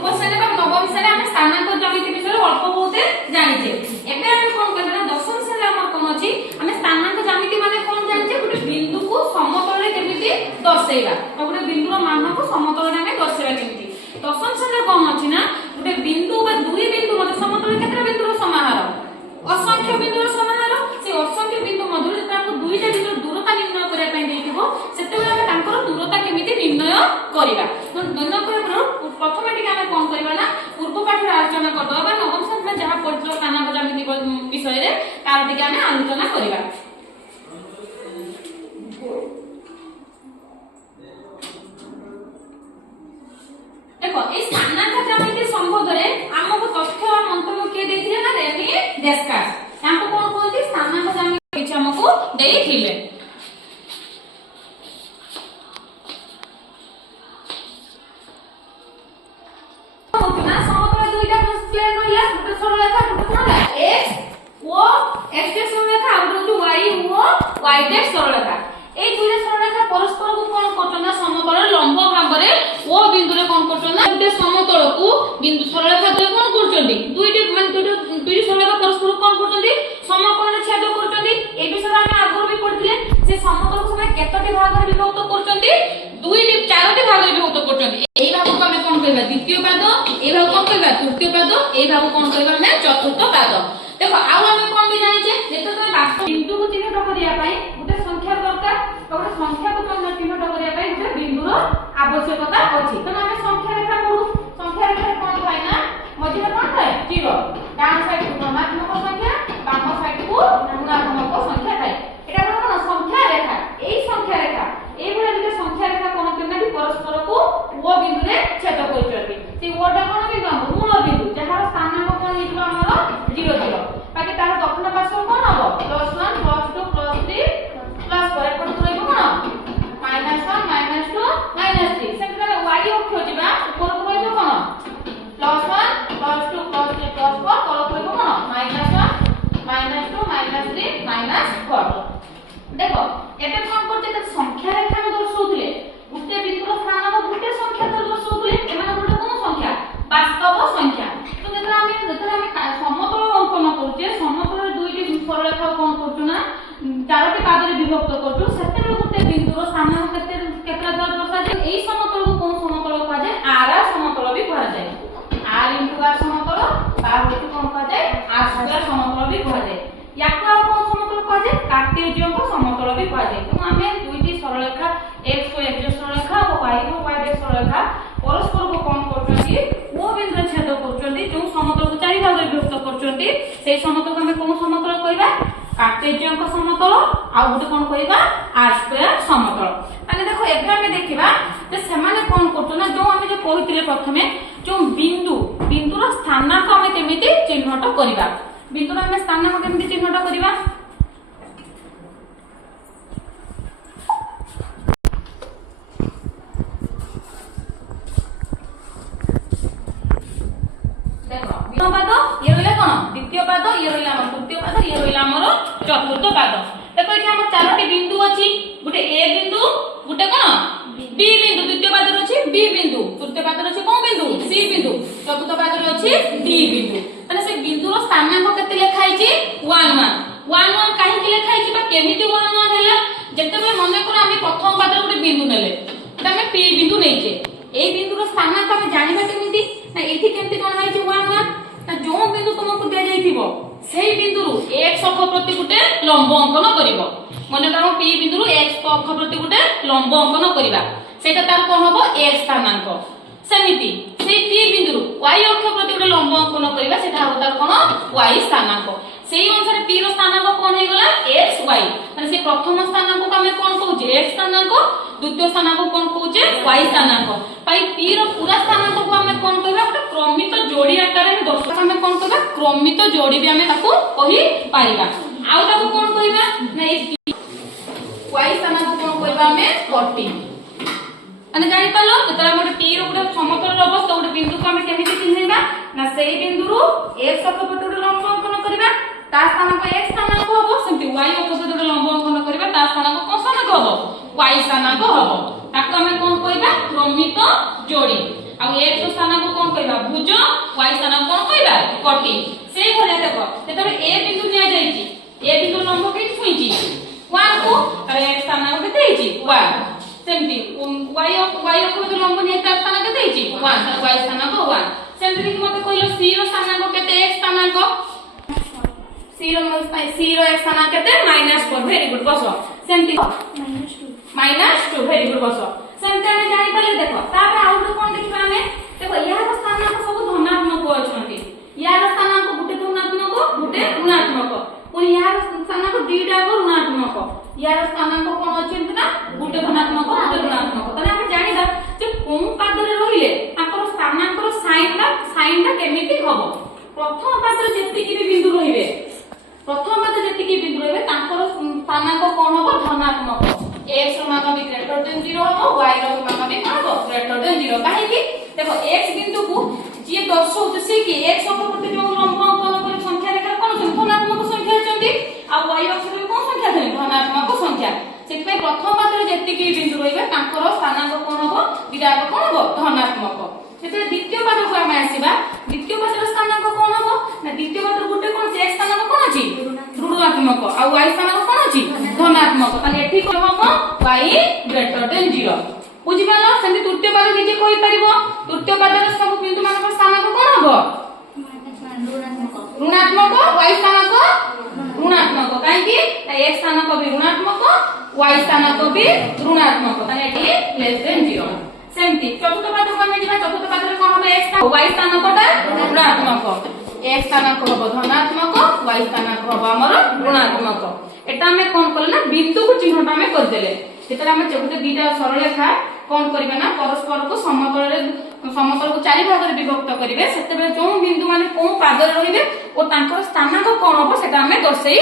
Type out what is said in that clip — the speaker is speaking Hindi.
पूर्व श्रेणी बा नवम श्रेणी हम स्थानांक ज्यामिति विषय अल्प बहुत जानिछे एबे हम कोन करबा ना दशम श्रेणी हमर कोन अछि हम स्थानांक ज्यामिति माने कोन जानिछे गुटे बिंदु को समतल रे केमिति दर्शाइबा गुटे बिंदु रो मान को समतल रे हम दर्शाइबा केमिति दशम श्रेणी कोन अछि ना गुटे बिंदु बा दुई बिंदु मते समतल केतरा बिंदु रो समाहार असंख्य बिंदु रो समाहार से असंख्य बिंदु मधुर जता को दुईटा बिंदु दूरता निर्णय करिया पई देथिबो सेते बेला हम तांकर दूरता केमिति निर्णय करिबा निर्णय करबो प्रथम एटी हम कोन करबा ना पूर्व पाठ रे आलोचना करबा बा नवम श्रेणी में जहा पढ़लो स्थानांक ज्यामिति विषय रे तार दिके हम आलोचना करिबा देखो इस स्थानांक ज्यामिति संबंध रे हमको तथ्य और मंतव्य के देथिले ना रेनी डेस्कास हमको कोन कहति स्थानांक ज्यामिति किछ हमको देथिले होतना समतल दुईटा प्लेन रहिला गुटे सरल रेखा गुटे कोन x o x डे सरल रेखा और जो y o y डे सरल रेखा এই দুইটা সরলরেখা পরস্পরକୁ কোন করছন না সমতল লম্ব ভাবে ও বিন্দুরে কোন করছন না দুইটা সমতলକୁ বিন্দু সরলরেখা দুই কোন করছন্তি দুইটি মানে দুইটি সরলরেখা পরস্পর কোন করছন্তি সমকোণে ছেদ করছন্তি এই বিষয়ে আমি আগর भी পড়িলে যে সমতলକୁ সবাই কতটি ভাগরে বিভক্ত করছন্তি দুইটি চারটি ভাগরে বিভক্ত করছন্তি এই ভাগକୁ আমি কোন কইবা দ্বিতীয় পাদ এই ভাগ কোন কইবা তৃতীয় পাদ এই ভাগ কোন কইবা আমি চতুর্থ পাদ দেখো আউ আমি কোন বি জানিছে যেতে তুমি বাস্তব বিন্দুକୁ চিহ্নিত করিয়া পাই গুটে সংখ্যা দরকার গোটে সংখ্যাକୁ চিহ্নিত করিয়া পাই গুটে বিন্দুর আবশ্যকতা আছে তো আমি সংখ্যা রেখা পড়ু সংখ্যা রেখায় কোন হয় না মধ্যে কোন হয় 0 ডান সাইড কু ধনাত্মক সংখ্যা বাম সাইড কু ঋণাত্মক সংখ্যা হয় এটা হলো কোন সংখ্যা রেখা এই সংখ্যা রেখা এই ভଳି দুটো সংখ্যা রেখা কোন কেমনে পরস্পরକୁ ও বিন্দুরে ছেদ করছতি সেই ওটা কোন বিন্দু মূল বিন্দু যাହାର স্থানাঙ্ক কোন ହେଇଯିବ ଆମର 0 0 বাকি তার দক্ষিণ পার্শ্ব কোন হবে +1 +2 +3 প্লাস পরে কোন রইব কোন -1 -2 -3 সেটা y অক্ষ ଯିବା উপরକୁ রইব কোন +1 +2 +3 +4 তলକୁ রইব কোন -1 -2 -3 -4 দেখো এতে কোন করতে তে সংখ্যা রেখা আমি দর্শাউଥିଲେ গুটে বিন্দুর স্থানাঙ্ক গুটে সংখ্যা ধরে দর্শাউଥିଲେ এমানে গুটে কোন সংখ্যা বাস্তব সংখ্যা তো যেটা আমি সমতল অঙ্কন করছে সমতলের দুইটি সরলরেখা কোন করছো না চারটি পাদরে বিভক্ত করছো সেতেবে গুটে বিন্দুর স্থানাঙ্ক কেতরা দ্বারা দর্শাযায় এই সমতলକୁ কোন সমতল কোয়া যায় r সমতল भी কোয়া যায় r * r সমতল বা হচ্ছে কোন কোয়া যায় r স্কয়ার সমতল भी কোয়া যায় ইয়াকু আর কোন সমতল কোয়া যায় কার্টেজীয় সমতল भी কোয়া যায় তো আমি দুইটি সরলরেখা x ও x সরলরেখা ও y ও y সরলরেখা পরস্পরକୁ কোন করছন্তি ও বিন্দুরে ছেদ করছন্তি যে সমতলକୁ চারি ভাগে বিভক্ত করছন্তি সেই সমতলକୁ আমি কোন সমতল কইবা কার্টেজীয় সমতল আর গুটে কোন কইবা r স্কয়ার সমতল তাহলে দেখো এবে আমি দেখিবা যে সেমানে কোন করছো না যে আমি যে কইতিলে প্রথমে যে বিন্দুর স্থানাঙ্ক আমি কেমিতি চিহ্নট করিবা বিন্দুর আমি স্থানাঙ্ক কেমিতি চিহ্নট করিবা দেখো বিন্দু পাদ ইয়ে রইলা কোন দ্বিতীয় পাদ ইয়ে রইলা আমার তৃতীয় পাদ ইয়ে রইলা আমার চতুর্থ পাদ দেখো এখানে আমার চারটি বিন্দু আছে গুটে a বিন্দু গুটে কোন b বিন্দু দ্বিতীয় পাদরে আছে b বিন্দু তৃতীয় পাদরে আছে কোন বিন্দু c বিন্দু চতুর্থ পাদরে আছে d বিন্দু মানে সেই বিন্দুর স্থানাঙ্ক কেতে লেখা হইছে 1 1 1 1 কাহিকি লেখা হইছে বা কেমিতি 1 1 হেলা যেতেবে মনে করো আমি প্রথম পাদরে গুটে বিন্দু নেলে এটা আমি p বিন্দু নেইছে এই বিন্দুর স্থানাঙ্ক আমি জানিবা কেমিতি না এটি কেমিতি কোন হইছে 1 1 না जो बिंदु तुमको दे जाइथिबो सेही बिंदु x अक्ष प्रति गुटे लंब अंकन करिवो मने करो p बिंदु x अक्ष प्रति गुटे लंब अंकन करिबा सेटा तार कोन हबो x स्थानांक सेमिति सेही p बिंदु y अक्ष प्रति गुटे लंब अंकन करिबा सेटा हबो तार कोन y स्थानांक सेही अनुसार p रो स्थानांक कोन हे गला x y माने से प्रथम स्थानांक को हमें कोन कहूजे x स्थानांक द्वितीय स्थानांक कोन कहूजे y स्थानांक पाई p रो पूरा स्थानांक को हमें कोन कहबा ଗୋଟେ क्रमित जोड़ी आकार में दर्शक हमें कोन कहबा क्रमित जोड़ी भी हमें ताको कहि पाइबा आउ ताको कोन कहबा ना y स्थानांक कोन कहबा हमें 40 अने जानि पालो जेतरा मोटे p रो ଗୋଟେ समतल अवस्था ଗୋଟେ बिंदु को हमें केमिति चिन्हैबा ना सेही बिंदु रो x अक्ष प्रति ଗୋଟେ लंब अंकन करबा ता स्थानांक x स्थानांक हबो सेमति y अक्ष प्रति ଗୋଟେ लंब अंकन करबा ता स्थानांक कोन स्थानांक हबो y स्थानांक हबो ताको हमें कोन कहबा क्रमित जोड़ी आ x रो स्थानांक कोन कहबा भुज y स्थानांक कोन कहबा कटी सेही भलिया देखो तेतरे a बिंदु निया जाईची a बिंदु लंब के छुईची 1 को अरे x स्थानांक केते हिची 1 सेमती y को तो लंब निया तार स्थानांक केते हिची 1 तर y स्थानांक 1 सेमती कि मते कहलो c रो स्थानांक केते x स्थानांक c रो x स्थानांक केते -4 वेरी गुड बसो सेमती -2 वेरी गुड बसो सेमती हम जानि पले देखो तापर आउट कोन देखिबा हमें देखो यार स्थानांक सब धनात्मक अछंती यार स्थानांक गुटे धनात्मक गुटे ऋणात्मक पुनी यार स्थानांक दुईटा को ऋणात्मक यार स्थानांक कोन अछंती ना गुटे धनात्मक गुटे ऋणात्मक तने हम जानिदा जे कोन पादरे रहिले ताकर स्थानांक रो साइन ता केमिति हबो प्रथम पादरे जेति कि बिंदु रहिबे प्रथम पादरे जेति कि बिंदु रहिबे ताकर स्थानांक कोन हबो धनात्मक x रो मान भी ग्रेटर देन 0 हो y रो मान भी कोन हो ग्रेटर देन 0 काहे कि देखो x बिंदु को जे दर्शाउत से कि x अक्षर जो लंब अंकन कर संख्या रेखा कोन धनात्मक संख्या चंदी आ y अक्षर कोन संख्या छै धनात्मक संख्या सेति प्रथम पादरे जेति कि बिंदु रहिबे ताकर स्थानांक कोन हो दिटा कोन हो धनात्मक सेते द्वितीय पाद को हम आसीबा द्वितीय पादर स्थानांक कोन हो ना द्वितीय पादर गुटे कोन x स्थानांक कोन अछि ऋणात्मक आ y स्थानांक कोन अछि धनात्मक ताले एठी कोन हो y ग्रेटर देन 0 बुझि पालो सेति तृतीय पाद जे कोइ परिबो तृतीय पादर सब बिंदु मानक स्थानांक कोन हो ऋणात्मक y स्थानांक ऋणात्मक काहे कि x स्थानांक भी ऋणात्मक y स्थानांक भी ऋणात्मक ताले एठी लेस देन 0 सेमती चतुर्थ पाद को हम जिबा चतुर्थ पाद रे कोन होबे x y स्थानांकटा ऋणात्मक x स्थानांक होबो धनात्मक y स्थानांक होबो हमर ऋणात्मक एटा हमें कोन करले ना बिंदु को चिन्हटा हमें कर देले जेतरा हमें चतुर्थ दीटा सरल रेखा कोन करबे ना परस्पर को समतल को चारि भाग रे विभक्त करिवे सेते जो बिंदु माने कोन पाद रे रहिबे ओ तांकर स्थानांक कोन होबो सेटा हमें दर्शई